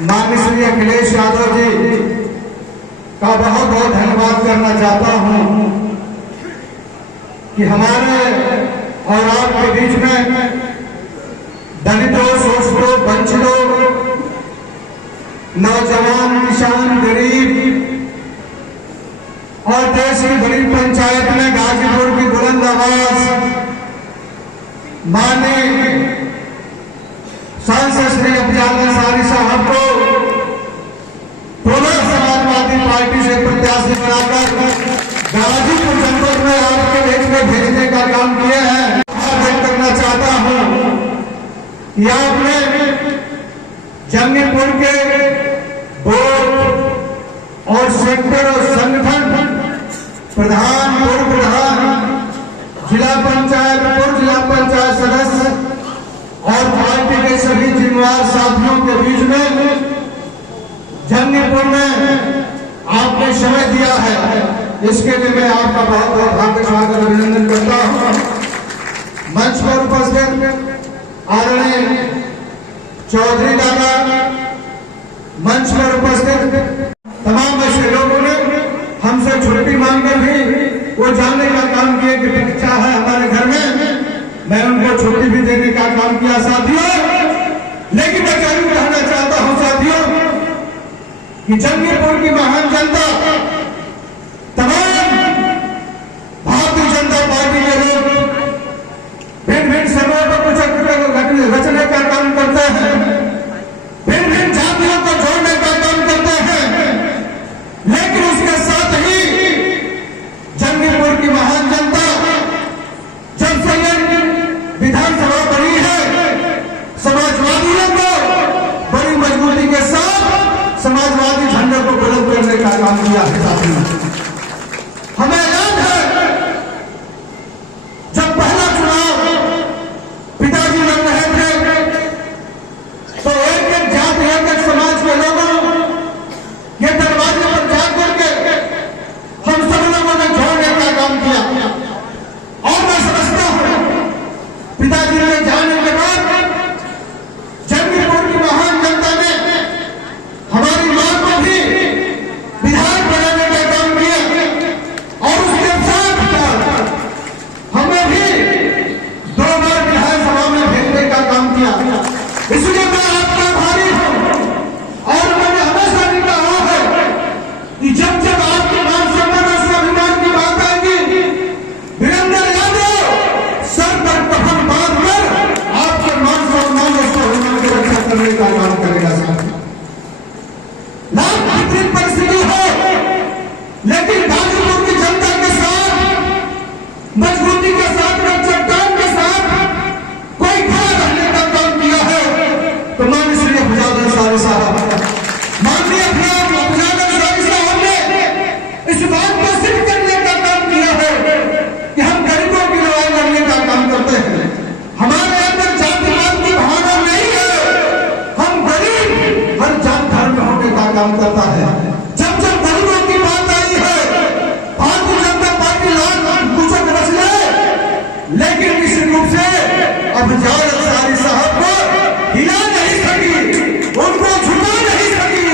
माननीय श्री अखिलेश यादव जी का बहुत बहुत धन्यवाद करना चाहता हूं कि हमारे और आपके बीच में दलितों, शोषितों, वंचितों, नौजवान, किसान, गरीब और देश की बड़ी पंचायत में गाजीपुर की बुलंद आवाज माननीय सांसद श्री अफजल अंसारी साहब को दोनों समाजवादी पार्टी से प्रत्याशी बनाकर गाजीपुर जनपद में आपके बीच में भेजने का काम किए हैं। व्यक्त करना चाहता हूं कि आपने जंगीपुर के बोर्ड और सेक्टर और संगठन प्रधान, पूर्व प्रधान, जिला पंचायत सदस्य और पार्टी के सभी जिम्मेदार साथियों के बीच में जंगीपुर में आपने समय दिया है, इसके लिए मैं आपका बहुत बहुत हार्दिक स्वागत अभिनंदन करता हूं। मंच पर उपस्थित आदरणीय चौधरी दादा, मंच पर उपस्थित तमाम ऐसे लोगों ने हमसे छुट्टी मांगकर भी वो जानने का काम किया कि बच्चा है हमारे घर में, मैं उनको छुट्टी भी देने का काम किया साथियों। लेकिन मैं जरूर कहना चाहता हूं साथियों कि जंगीपुर की महान जनता, तमाम भारतीय जनता पार्टी के लोग भिन्न भिन्न समय पर कुछ रचने का काम करते हैं, भिन्न भिन्न जातियों को जोड़ने का काम करते हैं, लेकिन उसके साथ ही जंगीपुर की महान जनता जब से विधानसभा बनी है, समाजवादियों को बड़ी मजबूती के साथ समाजवादी झंडे को बुलंद करने का काम किया है साथियों। हमें याद है जब पहला चुनाव पिताजी लड़ रहे थे तो एक एक जाति, एक एक समाज के लोगों ये दरवाजे पर जाकर के हम सब लोगों ने जोड़ने का काम किया। और मैं समझता हूं पिताजी के जाने के बाद जंगीपुर की महान जनता ने हमारी मां को भी विधायक बनाने का काम किया और उसके साथ हमें भी 2 बार विधानसभा में भेजने का काम किया। इसलिए मैं आपका आभारी हूं और मैंने हमेशा भी कहा है कि जब जब आपके मान सम्मान और स्वाभिमान की बात आएगी, वीरेंद्र यादव सर पर कफन बांधकर आपके मान सम्मान और स्वाभिमान की रक्षा करने का काम करेगा साहब। लाख विपरीत परिस्थिति हो, लेकिन गाजीपुर की जनता के साथ मजबूती के साथ चट्टान के साथ कोई खड़ा रहने का काम किया है तो माननीय श्री अफजल अंसारी साहब, माननीय अफजल अंसारी साहब ने इस बात को सिद्ध करने का काम किया है कि हम गरीबों की लड़ाई लड़ने का काम करते हैं। हमारे अंदर जातिवाद की भावना नहीं है, हम गरीब हर जात धर्म में होने का काम करता है। जब जब गरीबों की बात आई है, भारतीय जनता पार्टी लाल कुचक रच ले, लेकिन निश्चित रूप से अफजल अंसारी साहब को हिला नहीं सकी, उनको झुका नहीं सकी।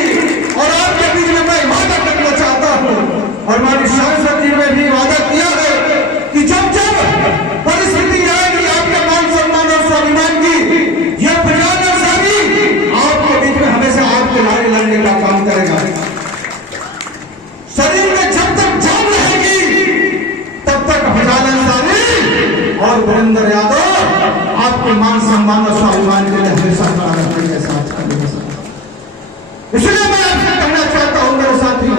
और आपके बीच में मैं वादा करना चाहता हूं और हमारी सांसद जी ने भी वादा किया है कि जब जब परिस्थिति आएगी आपके मान सम्मान और स्वाभिमान की, यह अफजल अंसारी आपके बीच में हमेशा आपके लड़ाई लड़ने का काम करेगा। शरीर में जब तक जान रहेगी तब तक अफजल अंसारी और वीरेंद्र यादव आपके मान सम्मान और स्वाभिमान के लिए हमेशा खड़ा रहने के साथ करेगा। इसलिए मैं आपसे कहना चाहता हूं मेरे साथियों,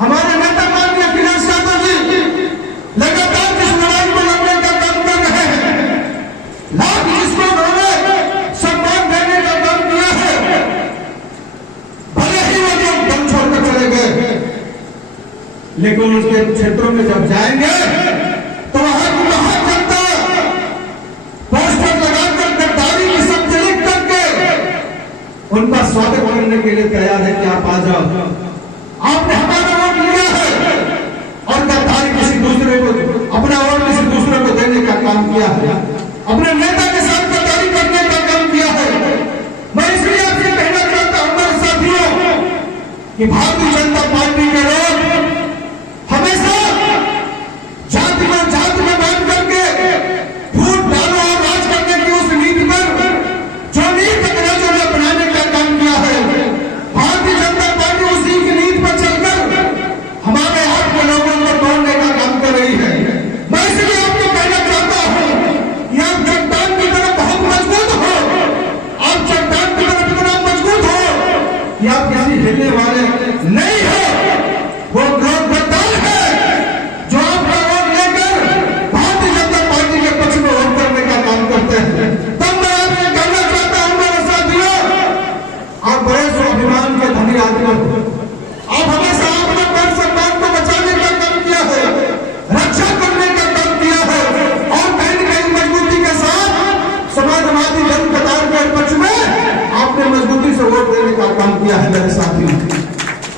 हमारे नेता माननीय अखिलेश यादव जी लगातार जिस लड़ाई को लड़ने का काम कर रहे हैं, लाख जिसको उन्होंने सम्मान देने का काम किया है, भले ही वो लोग दम छोड़कर चले गए, लेकिन उसके क्षेत्रों में जब जाएंगे तो वहां की महान जनता पोस्टर लगाकर गद्दारी की शब्द लिख करके उनका स्वागत करने के लिए तैयार है कि आप आ जाओ। आपने हमारा वोट लिया है और गद्दारी किसी दूसरे को, अपना वोट किसी दूसरे को देने का काम किया है, अपने नेता के साथ गद्दारी करने का काम किया है। मैं इसलिए आपसे कहना चाहता हूं कि भारतीय जनता पार्टी के लोग हमेशा जाति में बांट करके फूट डालो और राज करने की उस नीति पर जो नीति अंग्रेजों ने बनाने का काम किया है, भारतीय जनता पार्टी उसी की नीति पर चलकर हमारे आप के लोगों को तोड़ने का काम कर रही है। मैं इसलिए आपको कहना चाहता हूं कि आप चट्टान की तरफ बहुत मजबूत हो, आप चट्टान की तरफ इतना मजबूत हो कि आप किसी हिलने वाले नहीं हो। वो लोग गद्दार है जो आपका वोट लेकर भारतीय जनता पार्टी के पक्ष में वोट करने का काम करते हैं। तब मैं आपसे कहना चाहता हूं मेरे साथियों, आप बड़े स्वाभिमान के धनी आदमी हो, आप हमेशा अपने मान सम्मान को बचाने का काम किया है, रक्षा करने का काम किया है और कहीं न कहीं मजबूती के साथ समाजवादी जनकतार के पक्ष में आपने मजबूती से वोट देने का काम किया है मेरे साथियों।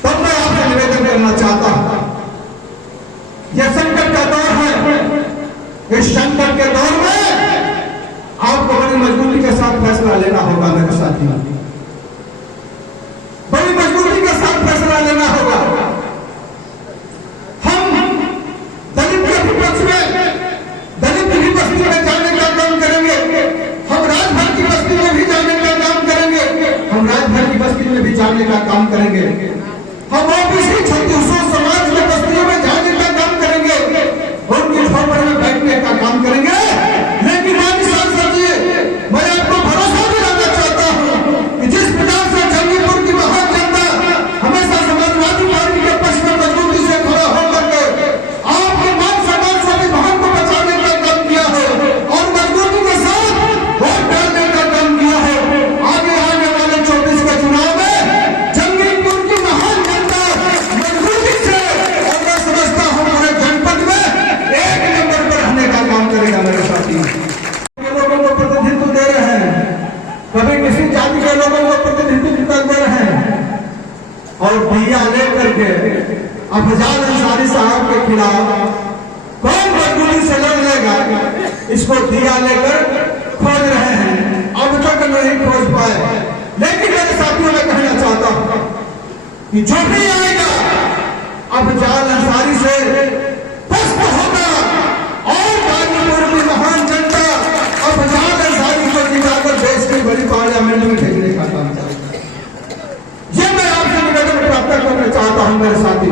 तब मैं आपसे निवेदन करना चाहता हूं, यह संकट का दौर है, इस संकट के दौर में आपको बड़ी मजबूती के साथ फैसला लेना होगा मेरे साथियों, बड़ी मजबूती के साथ फैसला लेना होगा। हम दलित के विपक्ष में, दलित की बस्ती में जाने का काम करेंगे, हम राजभर की बस्ती में भी जाने का काम करेंगे, हम राजभर की बस्ती में भी जाने का काम करेंगे, हम ओबीसी छत्तीसगढ़ समाज की बस्तियों में जाने का काम करेंगे, उनकी झोपड़ी में बैठने का काम करेंगे। लेकिन माननीय सांसद जी, मैं आपको भरोसा दिलाना चाहता हूं कि जिस प्रकार से जंगीपुर की महान जनता हमेशा समाजवादी पार्टी के पक्ष में मजबूती से खड़ा होकर के आपके मान सम्मान स्वाभिमान को बचाने का काम किया है और मजबूती के साथ वोट डालने का काम किया है, आगे आने वाले 24 के चुनाव में जंगीपुर की महान जनता मजबूती से, और मैं समझता हूं पूरे जनपद में 1 नंबर पर रहने का काम करेगा मेरे साथी। लोगों को प्रतिनिधित्व दे रहे हैं, कभी किसी जाति के लोगों को प्रतिनिधित्व कर दे रहे हैं और दिया लेकर के अफजाल अंसारी साहब के खिलाफ कौन मजबूरी से लड़ लेगा, इसको दिया लेकर खोज रहे हैं, अब तक नहीं खोज पाए। लेकिन मेरे साथियों में कहना चाहता हूं कि जो भी आएगा अफजाल अंसारी से पस्त होगा और गाजीपुर की महान जनता अफजाल अंसारी को जिताकर देश की बड़ी पार्लियामेंट में भेजने का काम करेगा। ये मैं आपसे निवेदन प्राप्त करना चाहता हूं मेरे साथी।